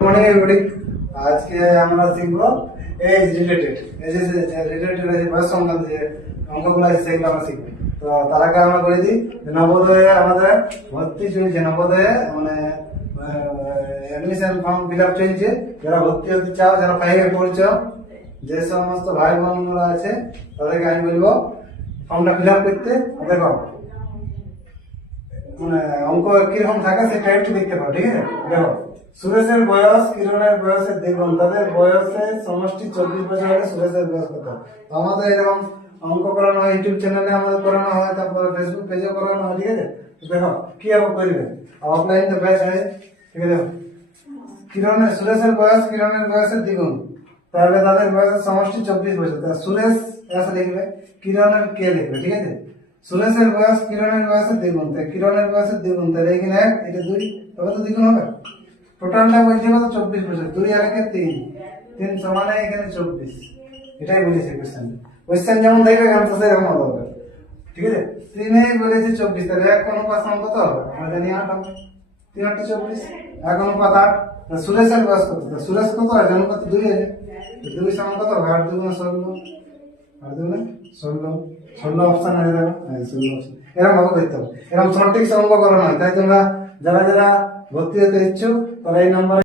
Morning everybody. আজকে আমরা শিখবো এজ রিলেটেড, এজ রিলেটেড বয়স সংক্রান্ত যে অঙ্কগুলো আছে সেগুলো আমরা শিখবো। তো তার আগে আমরা বলে দিই যে নবোদয়ে আমাদের ভর্তি চলছে, নবোদয়ে মানে অ্যাডমিশন ফর্ম ফিল আপ চলছে। যারা ভর্তি হতে চাও, যারা ফাইভে পড়ছো, যে সমস্ত ভাই বোনগুলো আছে তাদেরকে আমি বলবো ফর্মটা ফিল আপ করতে। দেখো মানে অঙ্ক কিরকম থাকে সেটা একটু দেখতে পাবো, ঠিক আছে? দেখো সুরেশের বয়স কিরণের বয়সের দ্বিগুণ, তাদের বয়সের সমষ্টি 24 বছর হলে সুরেশের বয়স কত? তো আমাদের এরকম অঙ্ক করানো হয়, ইউটিউব চ্যানেলে আমাদের করানো হয়, তারপরে ফেসবুক পেজে করানো হয়, ঠিক আছে? তো দেখো কি আবার করবে, অফলাইন তো বেশ হয়, ঠিক আছে? কিরণের সুরেশের বয়স কিরণের বয়সের দ্বিগুণ, তাহলে তাদের বয়সের সমষ্টি 24 বছর। তা সুরেশ এস লিখবে, কিরণের কে লিখবে, ঠিক আছে? সুরেশের বয়স কিরণের বয়সের দ্বিগুণ, তাই কিরণের বয়সের দ্বিগুণ, তাহলে এখানে 1 এটা 2, তবে তো দ্বিগুণ হবে। টোটালটা বলছে কত? 24 বছর। 2 আর 1 3, 3 সমানে এখানে 24। এটাই বলেছে কোশ্চেন। কোশ্চেন যেমন দেখবে আনসার সেরকম হবে, ঠিক আছে? 3 এ বলেছে 24, তাহলে 1 অনুপাত সমান কত হবে? আমরা জানি 8 হবে। 3 8 24, 1 অনুপাত 8। সুরেশের বয়স কত? সুরেশ কত আছে? অনুপাত 2 আছে। 2 সমান কত হবে? 8 2 16, 8 2 16, 16 অপশন আছে, দেখো 16 অপশন। এরকম ভাবে করতে হবে, এরকম সঠিক অঙ্ক করানো হয়। তাই তোমরা যারা যারা ভর্তি হতে ইচ্ছুক তারা এই নাম্বার